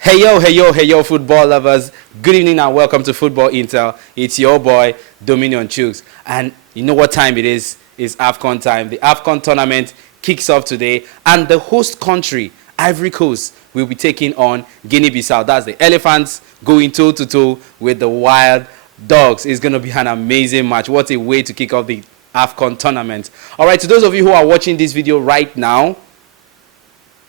Hey yo, football lovers. Good evening and welcome to Football Intel. It's your boy, Dominion Chooks. And you know what time it is? It's Afcon time. The Afcon tournament kicks off today. And the host country, Ivory Coast, will be taking on Guinea-Bissau. That's the Elephants going toe-to-toe with the Wild Dogs. It's going to be an amazing match. What a way to kick off the Afcon tournament. All right, to those of you who are watching this video right now,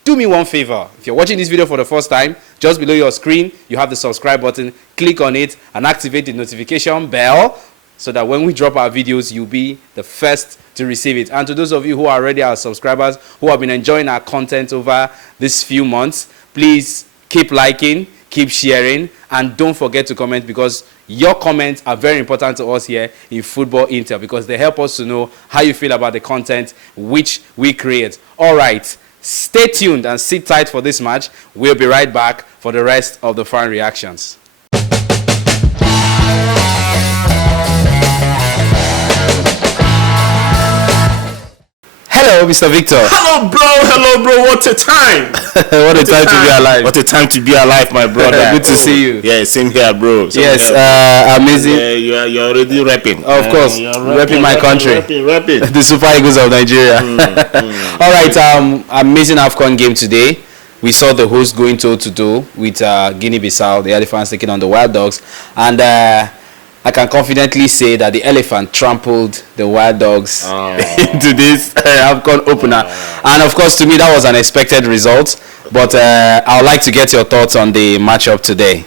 do me one favor. If you're watching this video for the first time, just below your screen, you have the subscribe button. Click on it and activate the notification bell so that when we drop our videos, you'll be the first to receive it. And to those of you who are already our subscribers, who have been enjoying our content over these few months, please keep liking, keep sharing, and don't forget to comment, because your comments are very important to us here in Football Intel, because they help us to know how you feel about the content which we create. All right. Stay tuned and sit tight for this match. We'll be right back for the rest of the fan reactions. Hello, Mr. Victor. Hello, bro. What a time. What a time to be alive. What a time to be alive, my brother. Good to see you. Yeah, same here, bro. Amazing. You're already rapping. Of course, repping my country. Rapping. The Super Eagles of Nigeria. All right, amazing Afcon game today. We saw the host going toe-to-toe with Guinea-Bissau, the Elephants taking on the Wild Dogs. And I can confidently say that the Elephant trampled the Wild Dogs into this Afcon opener. And of course, to me, that was an expected result. But I would like to get your thoughts on the matchup today.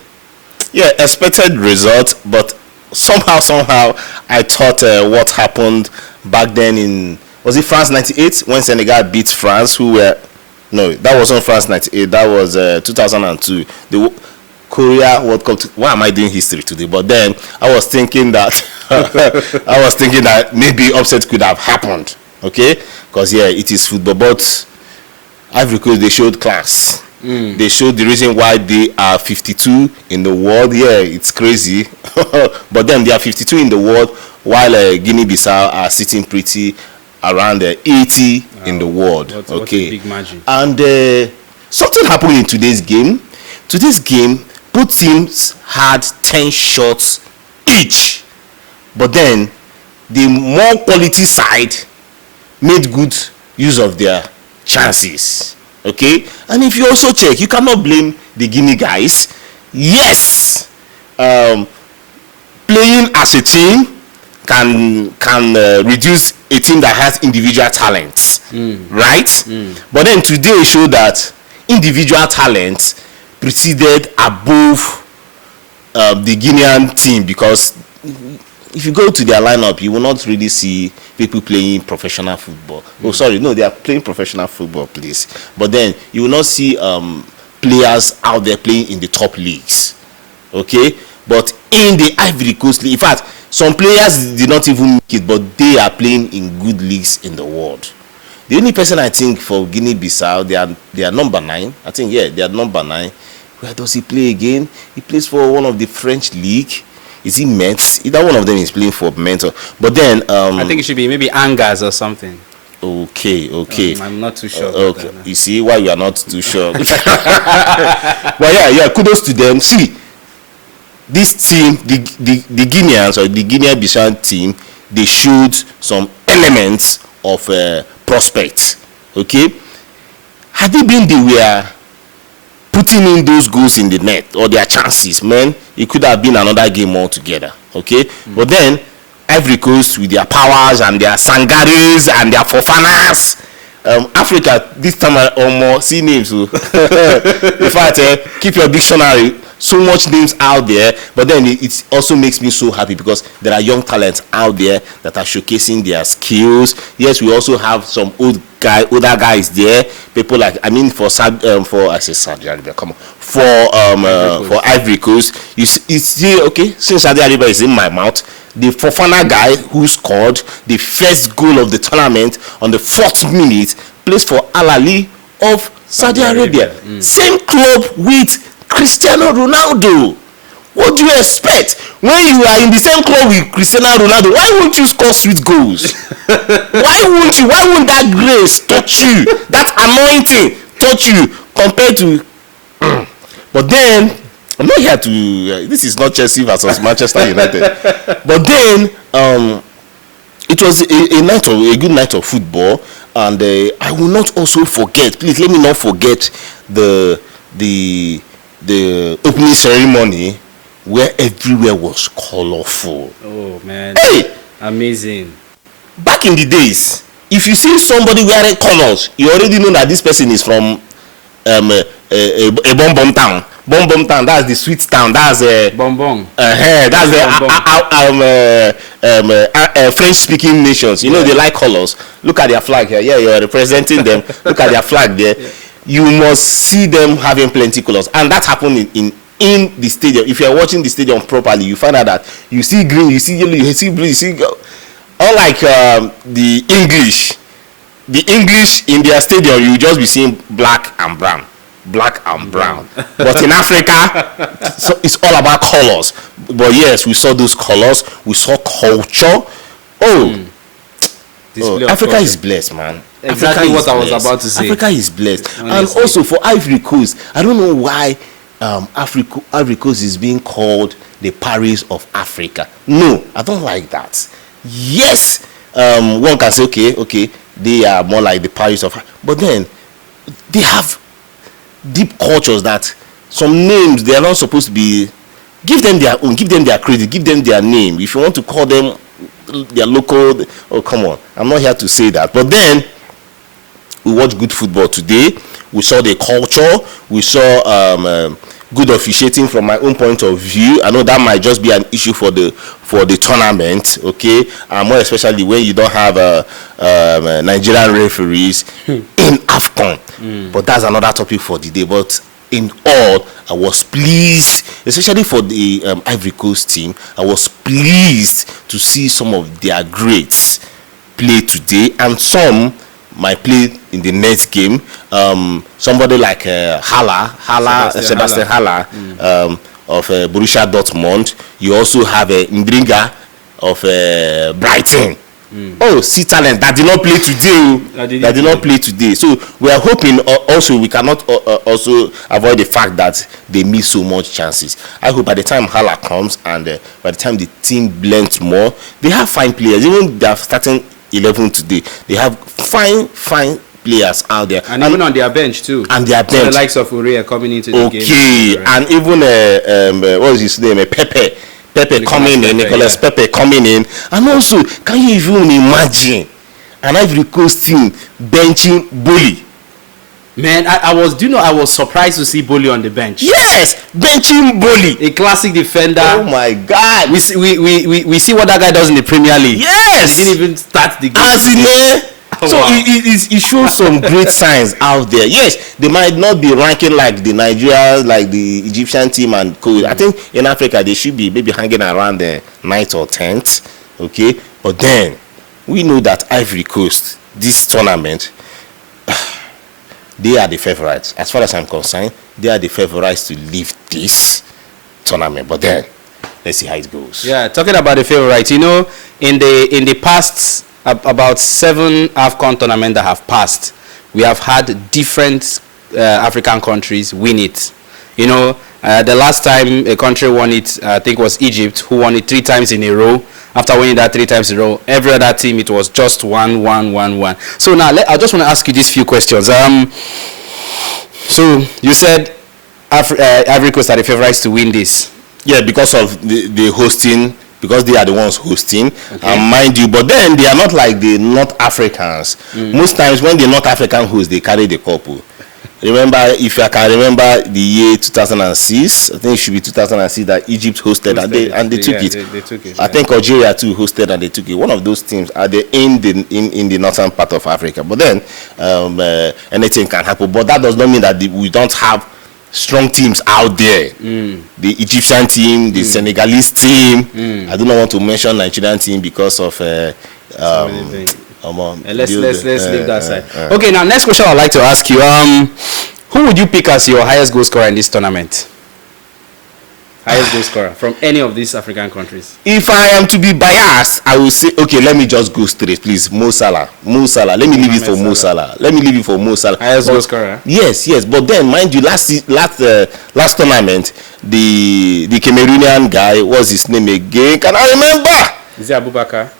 Yeah, expected result. But somehow, I thought what happened back then in, was it France 98? When Senegal beat France, no, that wasn't France 98. That was 2002. The Korea World Cup. Why am I doing history today? But then I was thinking that maybe upset could have happened. Okay, because yeah, it is football. But Ivory Coast, they showed class. They showed the reason why they are 52 in the world. Yeah, it's crazy. But then they are 52 in the world, while Guinea-Bissau are sitting pretty around 80 in the world. What a big margin. And something happened in today's game. Today's game, both teams had 10 shots each, but then the more quality side made good use of their chances. Okay, and if you also check, you cannot blame the Guinea guys. Yes, playing as a team can reduce a team that has individual talents, right? But then today showed that individual talents preceded above the Guinean team, because if you go to their lineup, you will not really see people playing professional football. Oh, sorry, no, they are playing professional football, please. But then you will not see players out there playing in the top leagues. Okay, but in the Ivory Coast League, in fact, some players did not even make it, but they are playing in good leagues in the world. The only person I think for Guinea-Bissau, they are number 9. I think, yeah, they are number 9. Where does he play again? He plays for one of the French league. Is he Metz? Either one of them is playing for Metz. But then I think it should be maybe Angers or something. Okay. I'm not too sure. Okay. You see why you are not too sure. But yeah, kudos to them. See, this team, the Guineans or the Guinea-Bissau team, they showed some elements of prospect. Okay, had it been they were putting in those goals in the net or their chances, man, it could have been another game altogether. Okay, but then Ivory Coast with their powers and their Sangaris and their Fofanas, Africa this time almost see names. In fact, keep your dictionary. So much names out there, but then it also makes me so happy because there are young talents out there that are showcasing their skills. Yes, we also have some older guys there. People like, I mean, for Saudi Arabia, come on, for Ivory Coast, you see, okay, since Saudi Arabia is in my mouth, the Fofana guy who scored the first goal of the tournament on the 4th minute plays for Al Ahly of Saudi Arabia. Same club with Cristiano Ronaldo. What do you expect? When you are in the same club with Cristiano Ronaldo, why won't you score sweet goals? Why won't that grace touch you? That anointing touch you compared to But then, I'm not here to. This is not Chelsea versus Manchester United. But then, it was a good night of football, and I will not also forget. Please let me not forget the opening ceremony, where everywhere was colorful. Oh man! Hey, amazing! Back in the days, if you see somebody wearing colors, you already know that this person is from a bomb town. Bomb town, that's the sweet town. That's Bonbon. That's the French-speaking nations. You know, they like colors. Look at their flag here. Yeah, you are representing them. Look at their flag there. Yeah. You must see them having plenty colors, and that happened in the stadium. If you are watching the stadium properly, you find out that you see green, you see yellow, you see blue, you see. Unlike the English in their stadium, you just be seeing black and brown. But in Africa, so it's all about colors. But yes, we saw those colors. We saw culture. Africa is blessed, man. Exactly what I was about to say. Africa is blessed. Honestly. And also for Ivory Coast, I don't know why Ivory Coast is being called the Paris of Africa. No, I don't like that. Yes, one can say, okay, they are more like the Paris of, but then they have deep cultures that some names they are not supposed to be. Give them their own, give them their credit, give them their name. If you want to call them their local, come on, I'm not here to say that. But then we watched good football today. We saw the culture. We saw good officiating from my own point of view. I know that might just be an issue for the tournament, okay, more especially when you don't have Nigerian referees in Afcon. But that's another topic for the day. But in all, I was pleased, especially for the Ivory Coast team. I was pleased to see some of their greats play today, and some might play in the next game. Somebody like Sebastian Haller of Borussia Dortmund. You also have Ndringa of Brighton. See talent that did not play today. That did not play today. So we are hoping also we cannot also avoid the fact that they miss so much chances. I hope by the time Haller comes and by the time the team blends more, they have fine players. Even they are starting 11 today. They have fine players out there, and even on their bench too. And their bench, the likes of Uriah coming into the game. Okay, and even what was his name? Pepe coming in. Nicolas Pepe coming in, and also, can you even imagine an Ivory Coast team benching Bully? Man, I was surprised to see Bully on the bench. Yes, benching Bully, a classic defender. Oh my God, we see what that guy does in the Premier League. Yes, he didn't even start the game. As in so wow. it shows some great signs out there. Yes, they might not be ranking like the Nigeria, like the Egyptian team and co. I think in Africa they should be maybe hanging around the 9th or 10th. Okay, but then we know that Ivory Coast, this tournament, they are the favorites. As far as I'm concerned, they are the favorites to leave this tournament. But then let's see how it goes. Yeah, talking about the favorites, you know, in the past about 7 Afcon tournaments that have passed, we have had different African countries win it. You know, the last time a country won it, I think was Egypt, who won it 3 times in a row. After winning that 3 times in a row, every other team, it was just 1-1-1-1. So now, I just want to ask you these few questions. So you said Ivory Coast are the favorites to win this. Yeah, because of the hosting. Because they are the ones hosting, okay. Mind you, but then they are not like the North Africans. Most times when the North African host, they carry the couple. Remember, if I can remember the year 2006, I think it should be 2006 that Egypt hosted and they took it. They took it. I think Algeria too hosted and they took it. One of those teams are they in the northern part of Africa. But then anything can happen. But that does not mean that we don't have strong teams out there. The Egyptian team, the Senegalese team. I do not want to mention Nigerian team because of let's leave that side. Okay, now next question I'd like to ask you. Who would you pick as your highest goal scorer in this tournament? Highest goal scorer from any of these African countries. If I am to be biased, I will say, okay, let me just go straight, please. Mo Salah. Let me leave it for Mo Salah. Highest goal scorer. Yes. But then, mind you, last tournament, the Cameroonian guy, what's his name again? Can I remember? Is it Abubakar?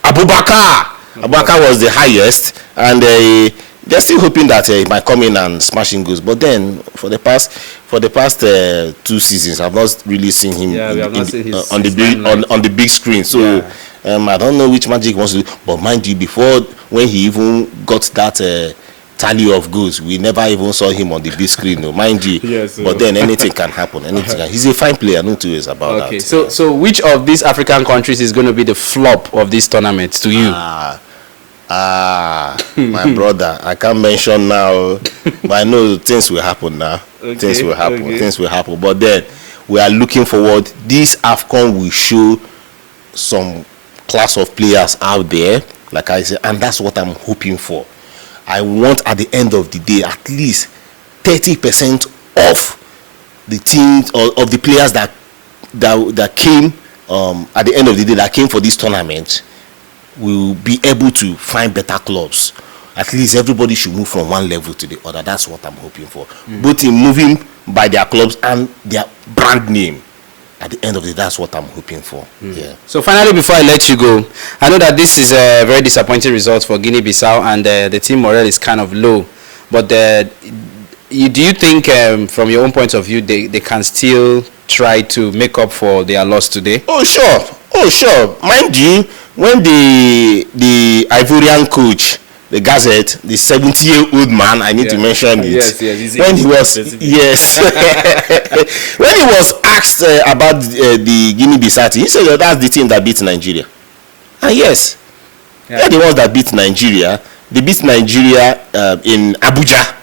Abubakar was the highest, and they're still hoping that he might come in and smash in goals. But then, for the past 2 seasons, I've not really seen him on the big screen. So I don't know which magic he wants to do. But mind you, before, when he even got that tally of goals, we never even saw him on the big screen. No, mind you. Yes, but then anything can happen. He's a fine player. No two ways about that. Okay. So which of these African countries is going to be the flop of this tournament to you? My brother, I can't mention now, but I know things will happen now. Things will happen. But then we are looking forward. This Afcon will show some class of players out there, like I said, and that's what I'm hoping for. I want at the end of the day at least 30% of the teams or of the players that came at the end of the day that came for this tournament will be able to find better clubs. At least everybody should move from one level to the other. That's what I'm hoping for. Both in moving by their clubs and their brand name. At the end of the day, that's what I'm hoping for. Yeah. So finally, before I let you go, I know that this is a very disappointing result for Guinea-Bissau, and the team morale is kind of low. But do you think, from your own point of view, they can still try to make up for their loss today? Oh, sure. Mind you, when the Ivorian coach, the Gazette, the 70-year-old man, I need to mention it. Yes. When he was when he was asked about the Guinea-Bissau team, he said that that's the team that beat Nigeria. And yes, they're the ones that beat Nigeria. They beat Nigeria in Abuja,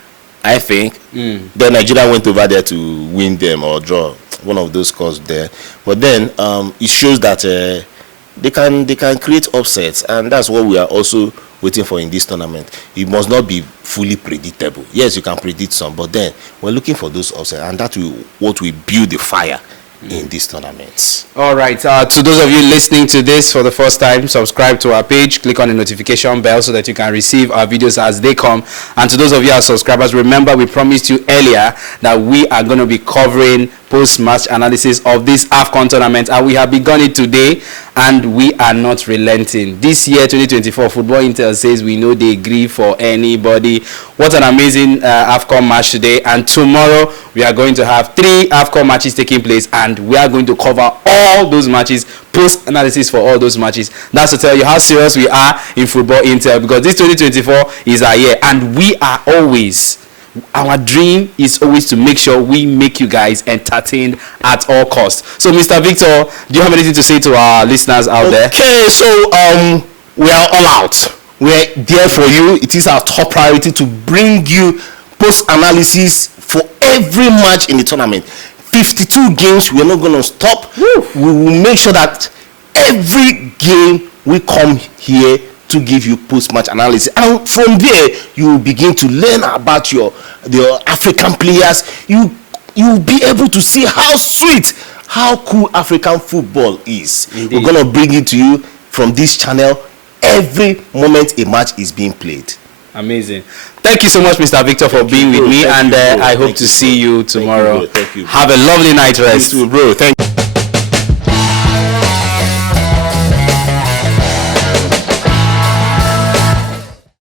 I think. Then Nigeria went over there to win them or draw one of those scores there. But then it shows that they can create upsets, and that's what we are also waiting for in this tournament. It must not be fully predictable. Yes, you can predict some, but then we're looking for those upsets, and that will what will build the fire in these tournaments. All right. To those of you listening to this for the first time, subscribe to our page, click on the notification bell so that you can receive our videos as they come. And to those of you as subscribers, remember we promised you earlier that we are going to be covering post-match analysis of this Afcon tournament, and we have begun it today, and we are not relenting. This year, 2024, Football Intel says we know they agree for anybody. What an amazing Afcon match today, and tomorrow we are going to have 3 Afcon matches taking place, and we are going to cover all those matches, post-analysis for all those matches. That's to tell you how serious we are in Football Intel, because this 2024 is our year, and we are always... Our dream is always to make sure we make you guys entertained at all costs. So, Mr. Victor, do you have anything to say to our listeners out there? Okay, so we are all out. We're there for you. It is our top priority to bring you post-analysis for every match in the tournament. 52 games, we're not going to stop. Woo. We will make sure that every game we come here to give you post-match analysis, and from there you will begin to learn about the African players. You will be able to see how sweet, how cool African football is. Indeed. We're gonna bring it to you from this channel every moment a match is being played. Amazing. Thank you so much, Mr. Victor, for being with me, and I hope to see you tomorrow. Thank you, bro. Have a lovely night rest. You too, bro. Thank you.